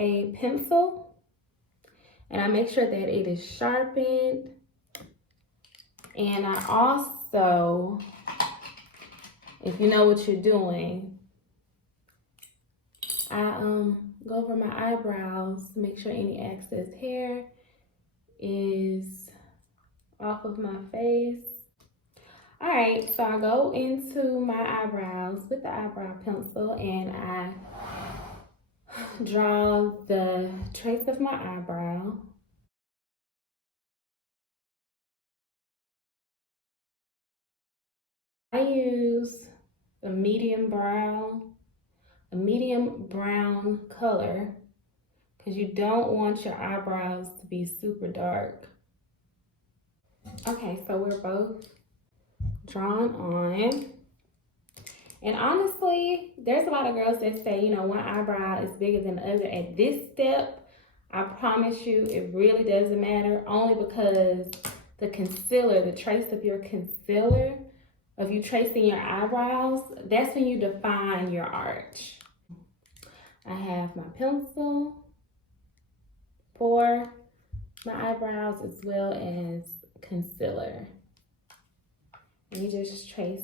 a pencil and I make sure that it is sharpened. And I also, if you know what you're doing, I go over my eyebrows to make sure any excess hair is off of my face. All right, so I go into my eyebrows with the eyebrow pencil and I draw the trace of my eyebrow. I use a medium brown color because you don't want your eyebrows to be super dark. Okay, so we're both drawn on. And honestly, there's a lot of girls that say, you know, one eyebrow is bigger than the other. At this step, I promise you, it really doesn't matter, only because the concealer, the trace of your concealer, of you tracing your eyebrows, that's when you define your arch. I have my pencil for my eyebrows as well as concealer. And you just trace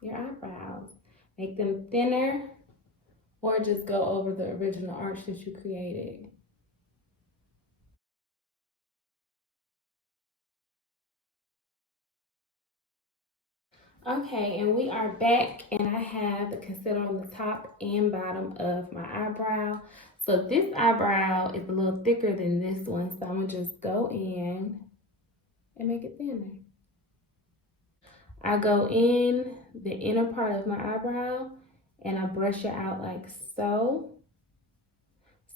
your eyebrows. Make them thinner or just go over the original arch that you created. Okay, and we are back, and I have the concealer on the top and bottom of my eyebrow. So this eyebrow is a little thicker than this one, so I'm gonna just go in and make it thinner. I go in the inner part of my eyebrow and I brush it out like so.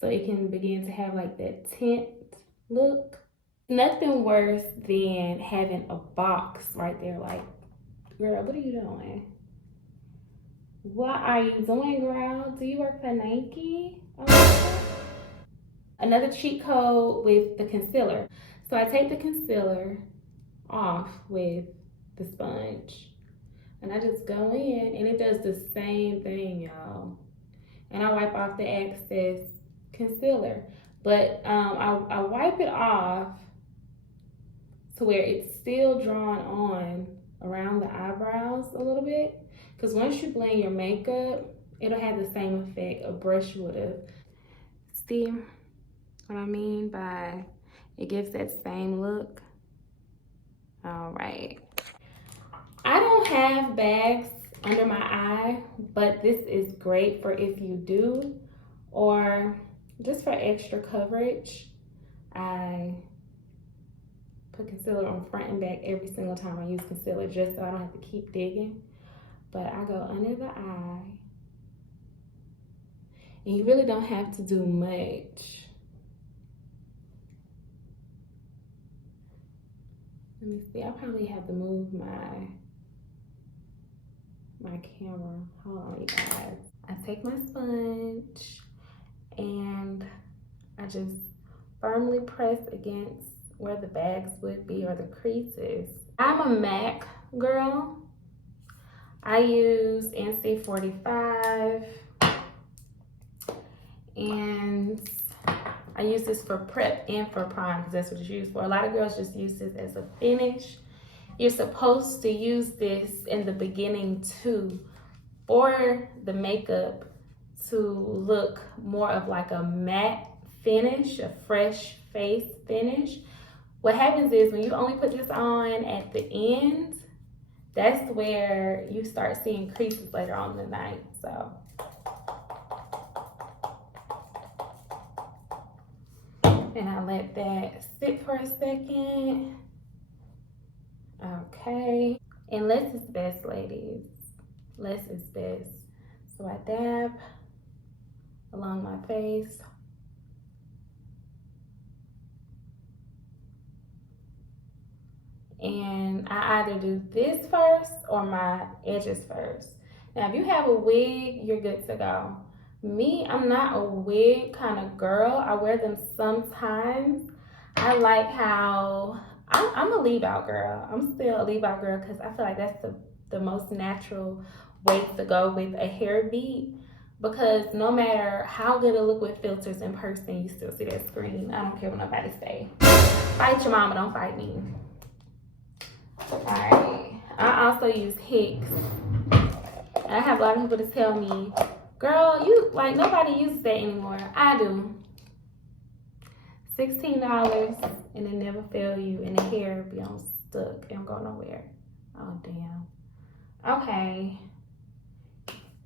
So it can begin to have like that tint look. Nothing worse than having a box right there like, girl, what are you doing? What are you doing, girl? Do you work for Nike? Oh, another cheat code with the concealer. So I take the concealer off with the sponge and I just go in and it does the same thing, y'all. And I wipe off the excess concealer. But I wipe it off to where it's still drawn on around the eyebrows a little bit. Because once you blend your makeup, it'll have the same effect a brush would have. See what I mean by it gives that same look? All right. I don't have bags under my eye, but this is great for if you do, or just for extra coverage. I put concealer on front and back every single time I use concealer, just so I don't have to keep digging. But I go under the eye, and you really don't have to do much. Let me see, I probably have to move my camera. Hold on, you guys. I take my sponge and I just firmly press against where the bags would be or the creases. I'm a MAC girl. I use NC45 and I use this for prep and for prime because that's what it's used for. A lot of girls just use this as a finish. You're supposed to use this in the beginning too, for the makeup to look more of like a matte finish, a fresh face finish. What happens is when you only put this on at the end, that's where you start seeing creases later on in the night. So and I let that sit for a second. Okay, and less is best, ladies. Less is best. So I dab along my face. And I either do this first or my edges first. Now, if you have a wig, you're good to go. Me, I'm not a wig kind of girl. I wear them sometimes. I like how, I'm a leave out girl. I'm still a leave out girl because I feel like that's the most natural way to go with a hair beat. Because no matter how good it look with filters in person, you still see that screen. I don't care what nobody say. Fight your mama, don't fight me. Alright. I also use Hicks. I have a lot of people to tell me, girl, you like nobody uses that anymore. I do. $16 and it never fail you and the hair be on stuck. It don't go nowhere. Oh damn. Okay.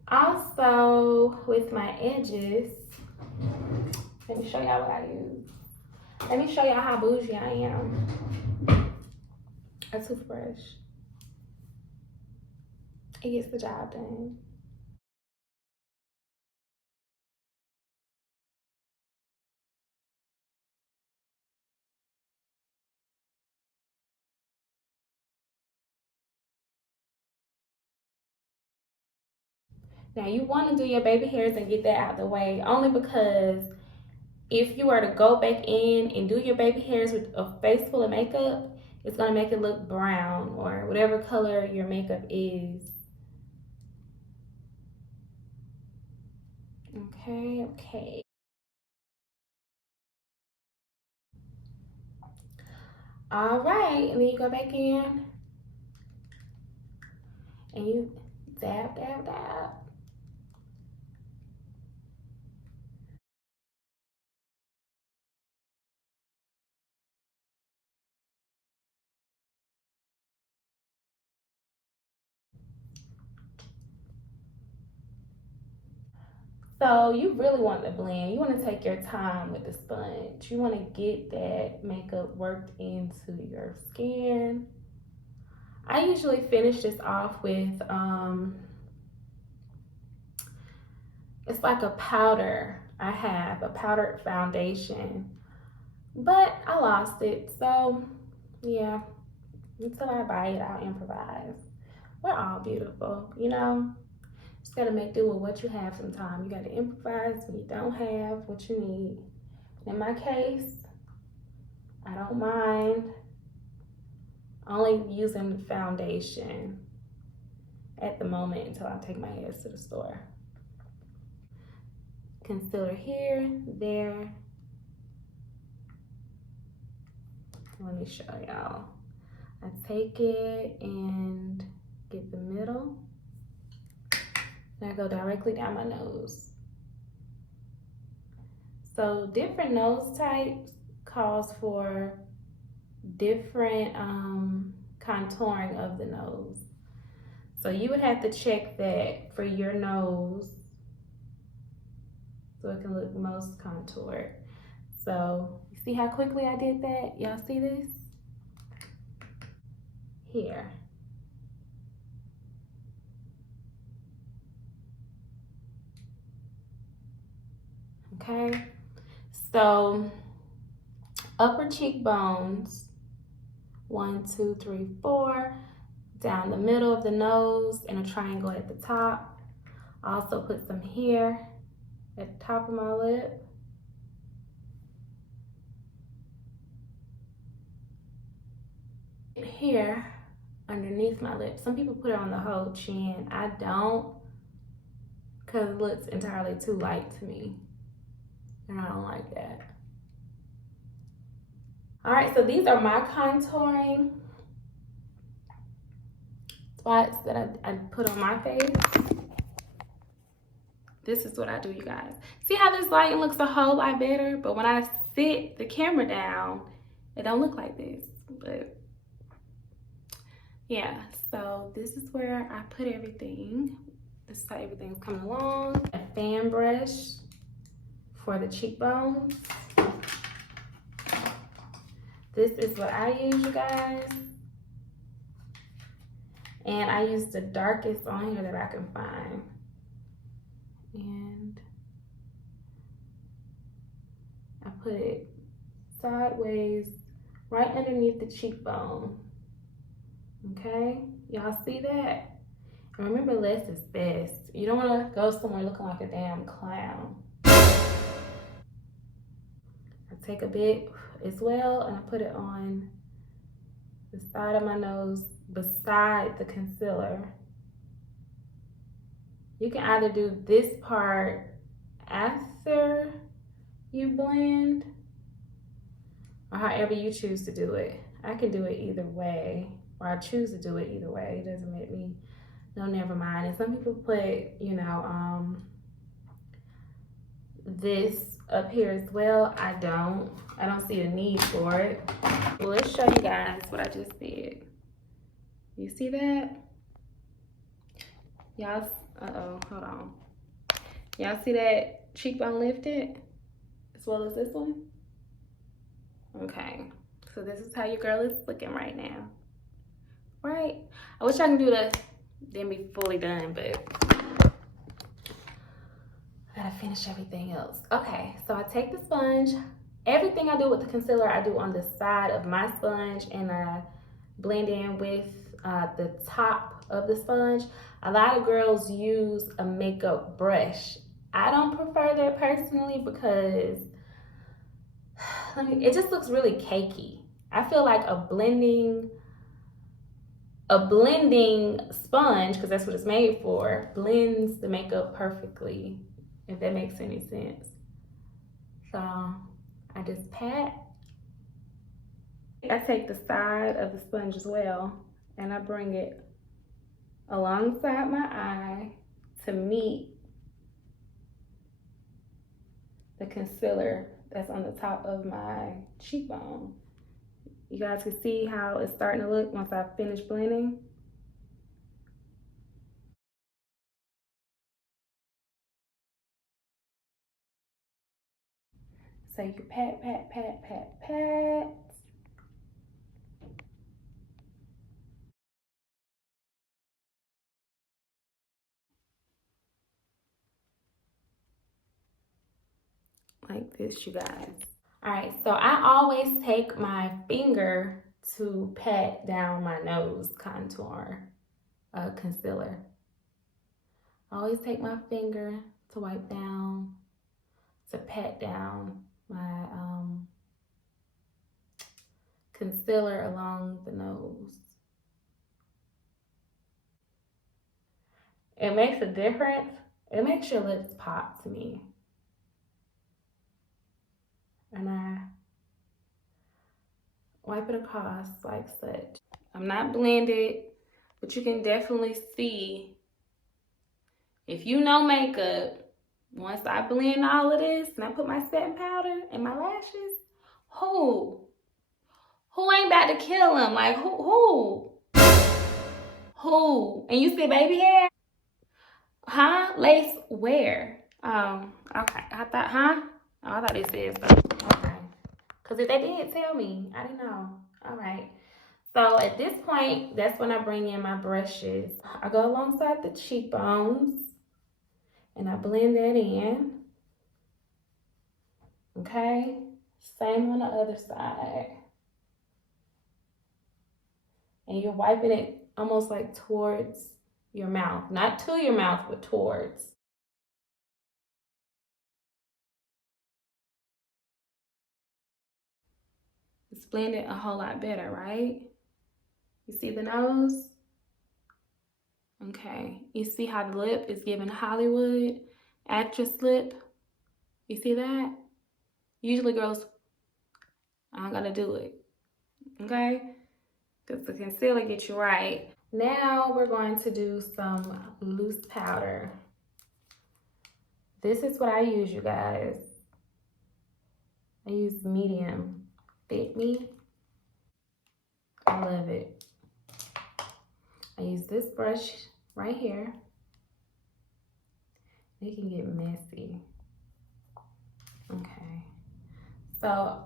Also with my edges, let me show y'all what I use. Let me show y'all how bougie I am. A toothbrush. It gets the job done. Now you want to do your baby hairs and get that out the way, only because if you were to go back in and do your baby hairs with a face full of makeup, it's going to make it look brown or whatever color your makeup is. Okay. All right, and then you go back in and you dab, dab, dab. So you really want to blend. You want to take your time with the sponge. You want to get that makeup worked into your skin. I usually finish this off with, it's like a powder. I have a powdered foundation, but I lost it. So yeah, until I buy it, I'll improvise. We're all beautiful, you know? Just gotta make do with what you have sometimes. You gotta improvise when you don't have what you need. In my case, I don't mind only using the foundation at the moment until I take my hairs to the store. Concealer here, there. Let me show y'all. I take it and get the middle. And I go directly down my nose. So different nose types calls for different contouring of the nose. So you would have to check that for your nose so it can look most contoured. So you see how quickly I did that? Y'all see this? Here. Okay, so upper cheekbones, 1, 2, 3, 4, down the middle of the nose and a triangle at the top. I also put some here at the top of my lip. Here underneath my lip. Some people put it on the whole chin. I don't, because it looks entirely too light to me. And I don't like that. All right, so these are my contouring spots that I put on my face. This is what I do, you guys. See how this lighting looks a whole lot better? But when I sit the camera down, it don't look like this. But yeah, so this is where I put everything. This is how everything's coming along. A fan brush for the cheekbones. This is what I use, you guys. And I use the darkest on here that I can find. And I put it sideways right underneath the cheekbone. Okay, y'all see that? And remember, less is best. You don't want to go somewhere looking like a damn clown. I take a bit as well and I put it on the side of my nose beside the concealer. You can either do this part after you blend or however you choose to do it. I can do it either way, or I choose to do it either way. It doesn't make me, no, never mind. And some people put, you know, this up here as well. I don't see a need for it. Well, let's show you guys what I just did. You see that? Y'all, hold on. Y'all see that cheekbone lifted as well as this one? Okay, so this is how your girl is looking right now. Right? I wish I can do the, then be fully done, but I gotta finish everything else. Okay, so I take the sponge. Everything I do with the concealer, I do on the side of my sponge, and I blend in with the top of the sponge. A lot of girls use a makeup brush. I don't prefer that personally because it just looks really cakey. I feel like a blending sponge, because that's what it's made for, blends the makeup perfectly, if that makes any sense. So I just pat. I take the side of the sponge as well, and I bring it alongside my eye to meet the concealer that's on the top of my cheekbone. You guys can see how it's starting to look once I finish blending. So you pat, pat, pat, pat, pat. Like this, you guys. All right, so I always take my finger to pat down my nose contour concealer. I always take my finger to wipe down, to pat down my concealer along the nose. It makes a difference. It makes your lips pop to me. And I wipe it across like such. I'm not blended, but you can definitely see, if you know makeup, once I blend all of this and I put my setting powder and my lashes, who ain't about to kill him? Like who? And you see baby hair? Huh? Lace where? Okay. I thought, huh? Oh, I thought they said so. Okay. Because if they did tell me, I didn't know. All right. So at this point, that's when I bring in my brushes. I go alongside the cheekbones and I blend that in. Okay. Same on the other side. And you're wiping it almost like towards your mouth. Not to your mouth, but towards. It's blended a whole lot better, right? You see the nose? Okay. You see how the lip is giving Hollywood actress lip? You see that? Usually girls, I'm gonna do it. Okay? Because the concealer gets you right. Now we're going to do some loose powder. This is what I use, you guys. I use medium. Fit Me. I love it. I use this brush right here. It can get messy. Okay. So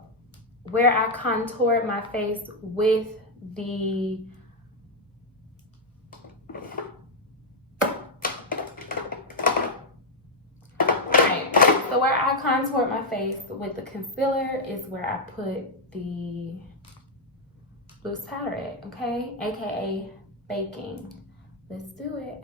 where I contoured my face with the So where I contoured my face with the concealer is where I put the loose powder at, okay? AKA baking. Let's do it.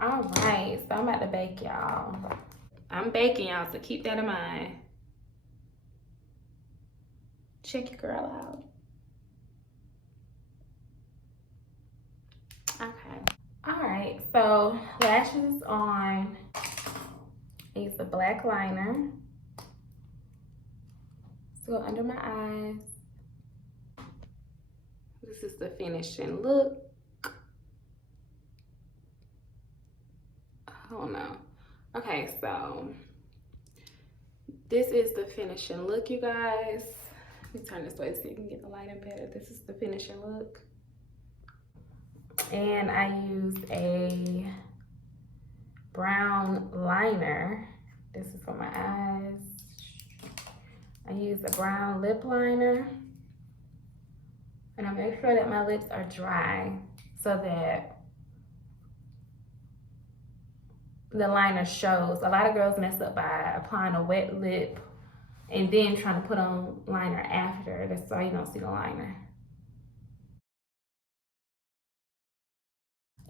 All right, so I'm about to bake, y'all. I'm baking, y'all, so keep that in mind. Check your girl out. Okay. All right, so lashes on. I use the black liner to go under my eyes. This is the finishing look. Oh no. Okay, so this is the finishing look, you guys. Let me turn this way so you can get the lighting better. This is the finishing look. And I used a brown liner. This is for my eyes. I used a brown lip liner. And I make sure that my lips are dry so that the liner shows. A lot of girls mess up by applying a wet lip and then trying to put on liner after. That's why you don't see the liner.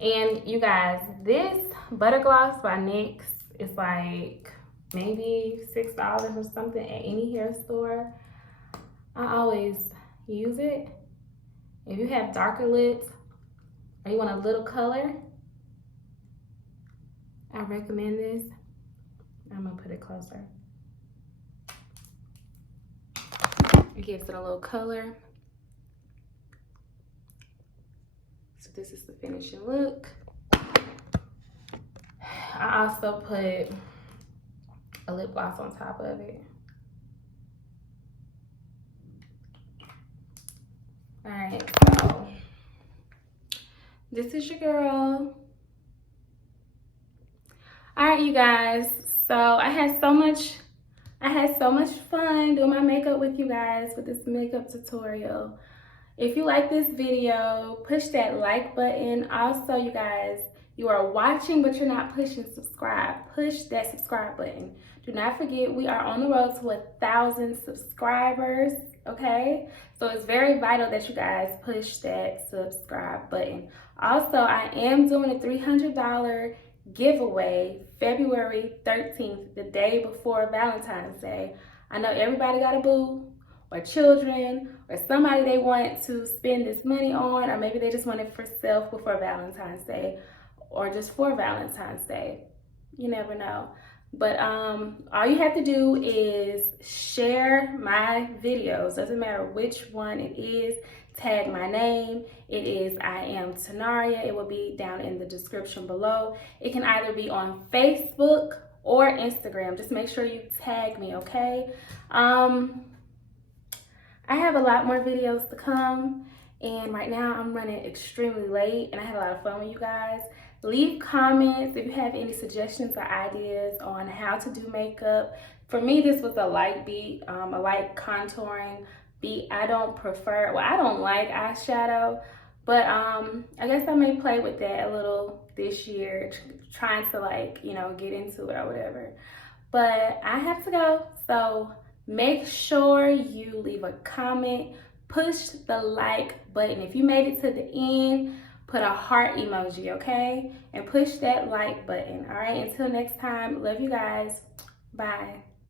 And you guys, this butter gloss by NYX is like maybe $6 or something at any hair store. I always use it. If you have darker lips or you want a little color, I recommend this. I'm gonna put it closer. It gives it a little color. So this is the finishing look. I also put a lip gloss on top of it. All right, so this is your girl. All right, you guys. So I had so much fun doing my makeup with you guys with this makeup tutorial. If you like this video, push that like button. Also, you guys, you are watching but you're not pushing subscribe. Push that subscribe button. Do not forget, we are on the road to 1,000 subscribers, okay? So it's very vital that you guys push that subscribe button. Also, I am doing a $300 giveaway February 13th, the day before Valentine's Day. I know everybody got a boo or children or somebody they want to spend this money on, or maybe they just want it for self before Valentine's Day or just for Valentine's Day. You never know. But all you have to do is share my videos. Doesn't matter which one it is. Tag my name. It is Iamtanaria. It will be down in the description below. It can either be on Facebook or Instagram. Just make sure you tag me, okay? I have a lot more videos to come, and right now I'm running extremely late, and I had a lot of fun with you guys. Leave comments if you have any suggestions or ideas on how to do makeup. For me, this was a light beat, a light contouring beat. I don't like eyeshadow, but I guess I may play with that a little this year, trying to, like, you know, get into it or whatever. But I have to go, so make sure you leave a comment, push the like button. If you made it to the end, put a heart emoji, okay? And push that like button, all right? Until next time, love you guys. Bye.